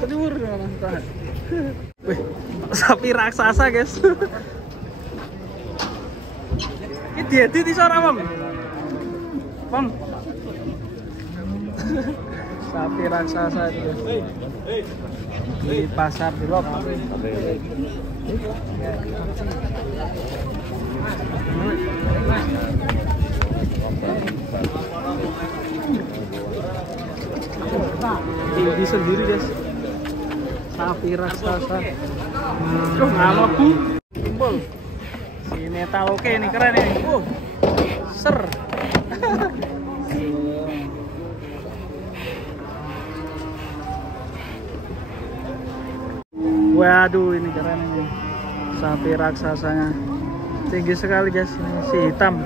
Seluruh nonton. Wih, sapi raksasa guys. Ini diedit iso ora, Bang? Bang. Sapi raksasa itu guys. Di pasar di Lok. Tinggi sendiri guys. Sapi raksasa. Nama Bu Kumpul. Si Metaloke ini keren ini. Ser. Waduh, ini keren ini. Sapi raksasanya. Tinggi sekali guys. Ini si hitam.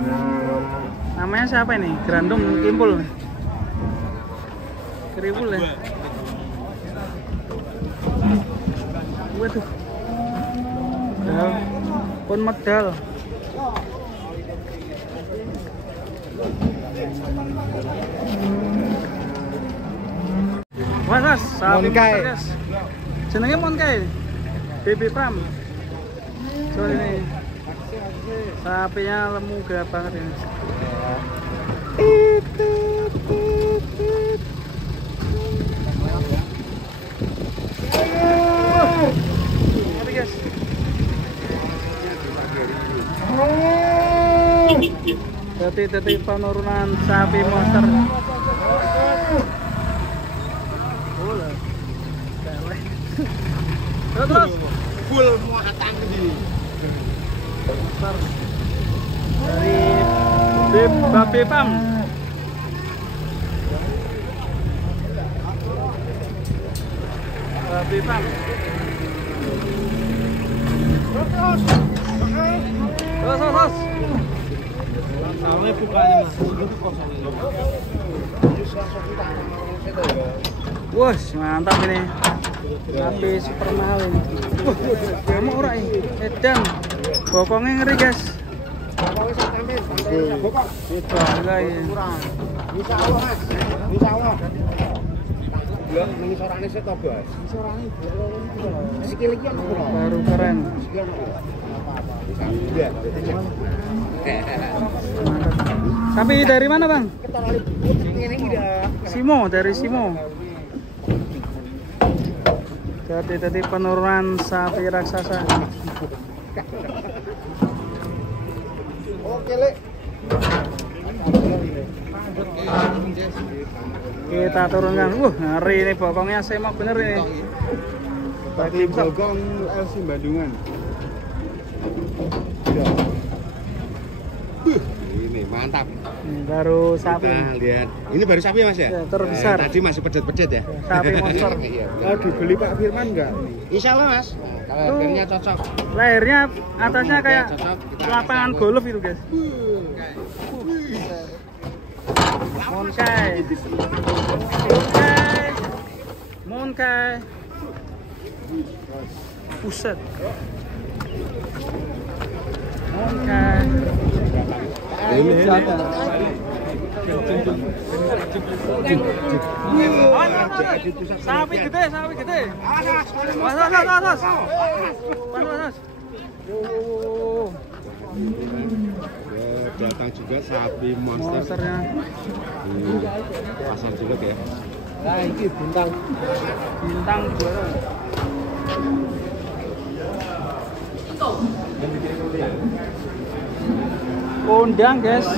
Namanya siapa ini? Grandum Kimpul. Keribul ya. Waduh. Medal. Pun medal. Wah, sapi guys. Jenenge Monkai. Baby Pram. So ini sapinya lemu gak banget ini. Detik-detik penurunan sapi monster. Terus full muatan gede. Dari Babe Pam. Babe Pam. Terus. Namanya bukanya Mas. Itu kosong ini. Wah, mantap ini. Sapi super mahal ini. Wah, kamu ora ini. Edan. Bokongnya ngeri, guys. Bokongnya sak tempel. Bokong. Itu enggak ini. Insya Allah, Mas. Insya Allah. Ya, ini sorane sih toh, Bos. Sorane sikil iki ono ora? Baru keren. Sikil ono ya? Apa-apa. Iya, Sapi dari mana, Bang? ini udah Simo, dari Simo. Jadi penurunan sapi raksasa. Oke, Lek. Kita turunkan. Ngeri ini bokongnya semak bener ini. Bagi bokong LC Bandungan. Ya. Ini mantap. Ini baru sapi. Kita lihat. Ini baru sapi ya, Mas ya? Ya, terbesar. Tadi masih pedet-pedet ya? Sapi monster. Kalau dibeli Pak Firman enggak? Insya Allah, Mas. Nah, kalau harganya cocok. Lehernya atasnya kayak Cocok, kita lapangan kasih golf itu, guys. Monkai. Buset. Monkai. Ini Sapi gede. Mas. datang juga sapi monsternya. Pasar juga ya. Nah, ini bintang juara. Kondang, guys.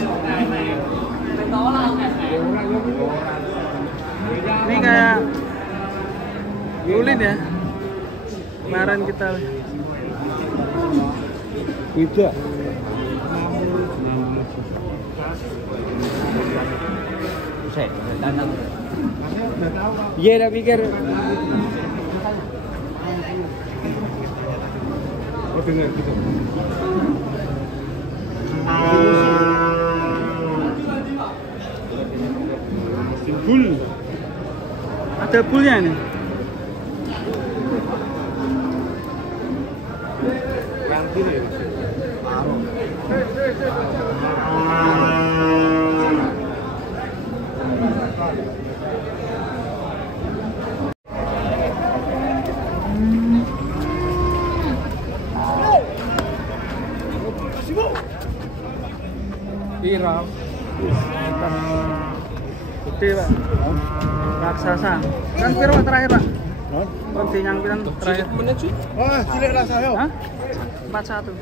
Ini kayak Yulin ya. Kemarin kita beda. Iya, udah pikir. Oh, dengar gitu. Bul. ada bulnya nih. Piro? Gede Pak. Raksasa. Kan piro Pak terakhir Pak? Roti yang piran terakhir. Oh, cilik rasa yo. Hah? 41.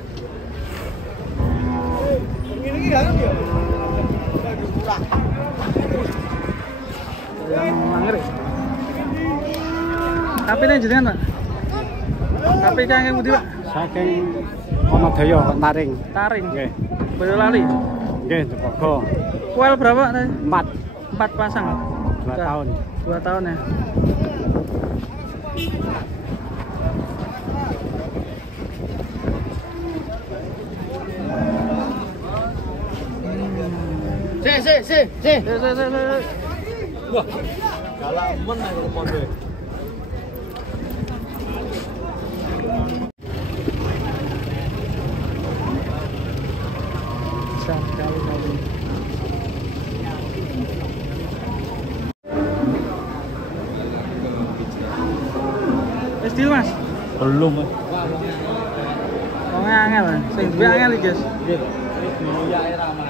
Ini ya kan ya. Yang mangger. Tapi ini jenengan Pak. Tapi kang pundi Pak? Saking Komodoyo Taring. Taring. Nggih. Boyolali. Nggih, Jepogo. Kuel berapa Pak tadi? 4 4 pasang. 2 tahun. 2 tahun ya. Si. Wah, Galamen nek komodo. sekali lagi. Estil Mas. Belum. Oh angel, sing duwe angel iki, Guys. Nggih. Ya era mah.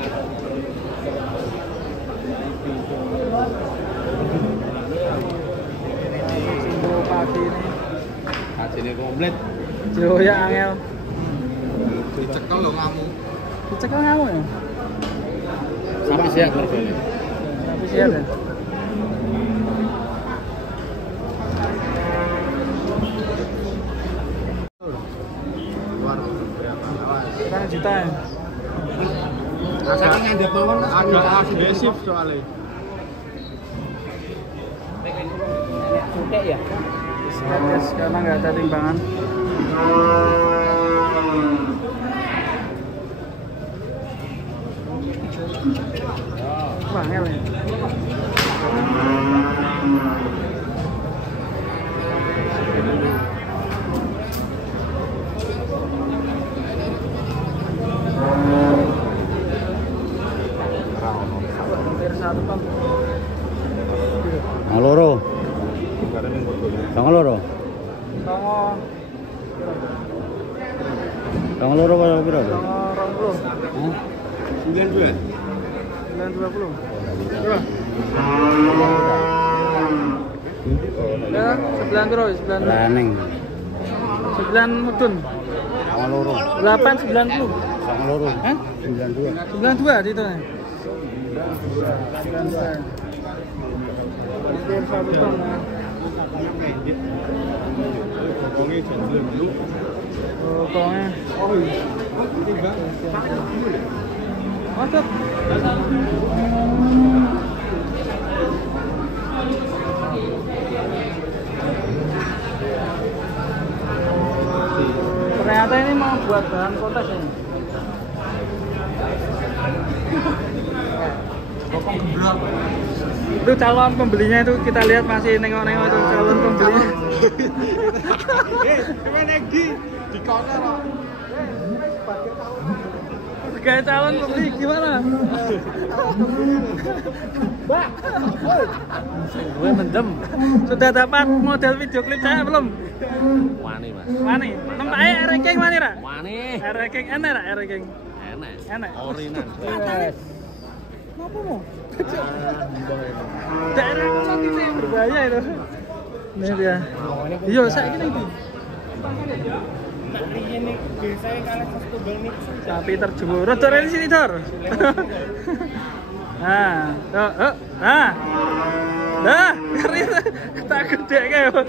Sembuh pagi ini. Hajine komplit. Joya angel. Dicekel lho ngamu. Dicekel ngamu ya? Sampai siap regane. Tapi siap ya? Berapa juta ya? Rasanya ngandep mawon agak agresif soalnya. Sutek ya. Guys, karena nggak ada timbangan. Wah, angel ya. Hampir 1 ton. Loro. Tong loro. Songo, Tong loro kaya piro? songo 20. Hah? 92. 920. Berapa? Ya, 9 terus, 9. Planning. 9 mudun. Tong loro. 890. Tong loro. Hah? 92. 92 itu nih. 92. Hampir 1 ton. Ya. Pokoknya jadul dulu. Pokoknya. Masuk. Ternyata ini mau buat bahan kontes ini. Itu calon pembelinya itu kita lihat masih nengok-nengok itu calon pembelinya. Di corner kok. Sebagai calon pembeli gimana? Mbak, gue mendem. Sudah dapat model video klip saya belum? Wani, Mas. Wani, nempatnya R-King wani ra? Wani. R-King enak ra R-King? Enak. Enak. Orinan. Yes. Kenapa mau? Daerah kok ini berbahaya itu. Ini dia. Iya, saya ini. Sapi terjebur. Rodor di sini, Dor. Nah, nah. Nah, keren. Tak gede kayak.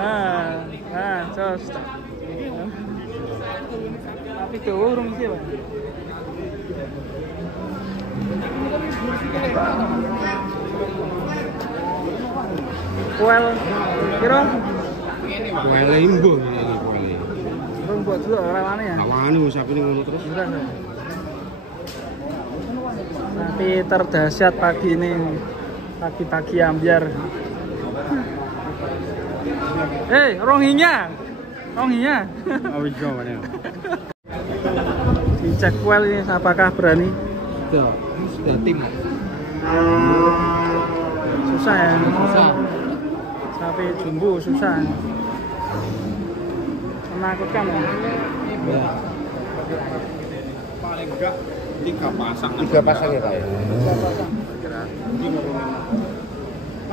Nah, jos. Tapi turun sih, Pak. Kuel, kira? Kuel imbuh ini kuel. Buat dulu rawane ya. Rawane sapi ini ngono terus. Sapi terdahsyat pagi ini. Pagi-pagi ambiar. Ronginya. Awijo mana? Dicek kuel ini apakah berani? Sudah tim. Susah ya. Susah. Sapi jumbo susah. Menakutkan ya. Ya. Paling enggak Tiga pasang ya Pak ya?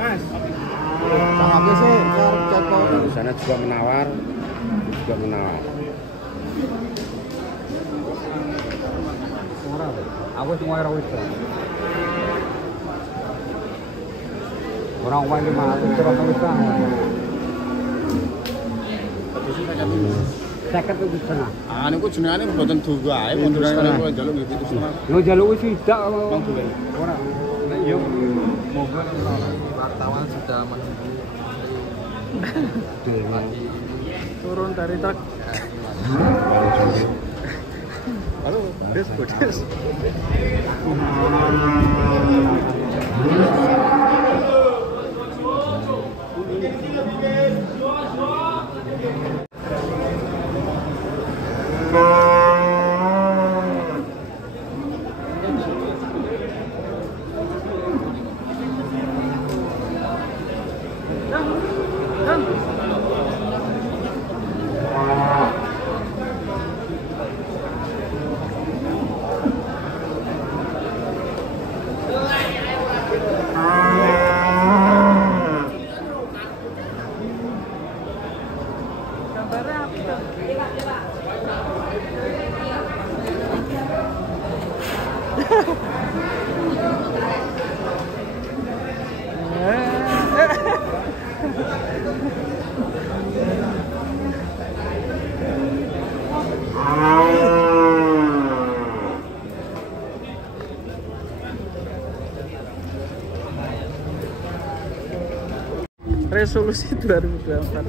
Mas, Sama sih, di sana juga menawar. Aku semua orang itu. Orang wali mah terus bisa. Seket itu setengah. Ah, niku jenengane mboten duga ae, mboten setengah njaluk gitu setengah. Lo jaluk wis tidak Bang Dulen. ora. Nek yo moga Wartawan sudah menunggu turun dari truk. Halo, Des. Gambarnya apa itu? Resolusi 2024.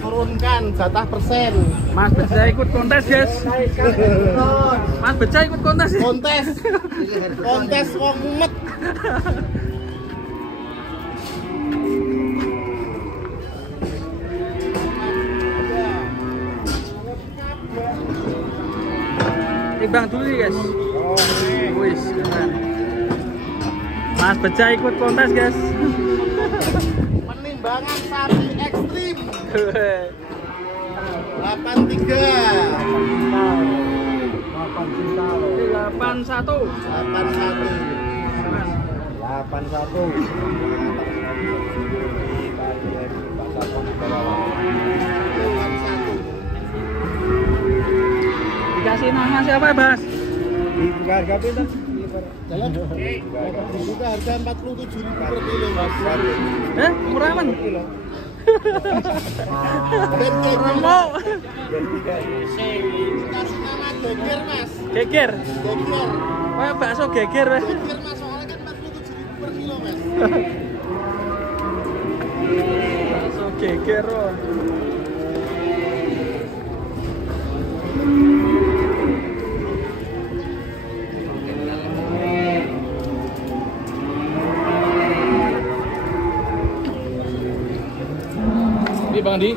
Turunkan jatah persen. Mas Beca ikut kontes, guys. Mas Beca ikut kontes. Kontes wong mumet. Timbang dulu nih, guys. Wis, keren. Mas Beca ikut kontes, guys. Penimbangan sapi ekstrim 83. 81. 81. Dikasih nama siapa, Bas? Dibuka harga pinten? Jalan. Dibuka harga 47.000 per kilo, Mas. Murah man? Dan Promo. kasih nama Geger, Mas. Geger. Geger. Kayak bakso geger, Mas. Geger, Mas. Soalnya kan 47.000 per kilo, Mas. Bakso geger, oh. Ini Bang Andi.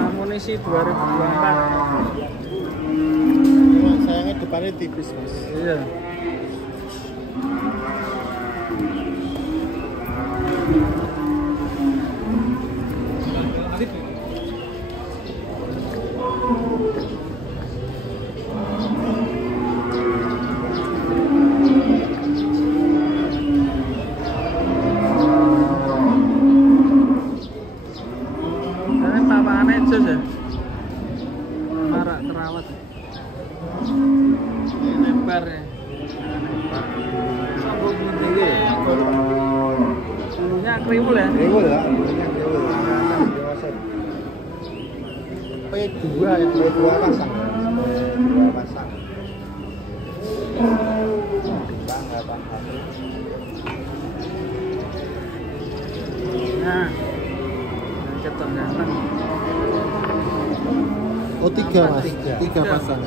Amunisi 2024. Sayangnya depannya tipis, Mas. Iya. Ini papangannya jos ya. Marak terawat. Ini lebar ya. Sambung guntingnya bulunya kriwul ya. Kriwul ya, bulunya kriwul. P2 ya. P2 pasang. P2 pasang. Timbang 81. Nah, cetok ganteng. Oh, 3, Mas. Tiga. 3 pasang.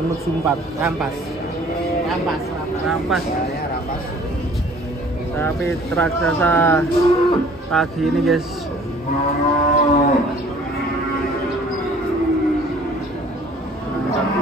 Menuju 4. Rampas. Rampas. Ya, rampas. Tapi raksasa pagi ini, guys. Mantap.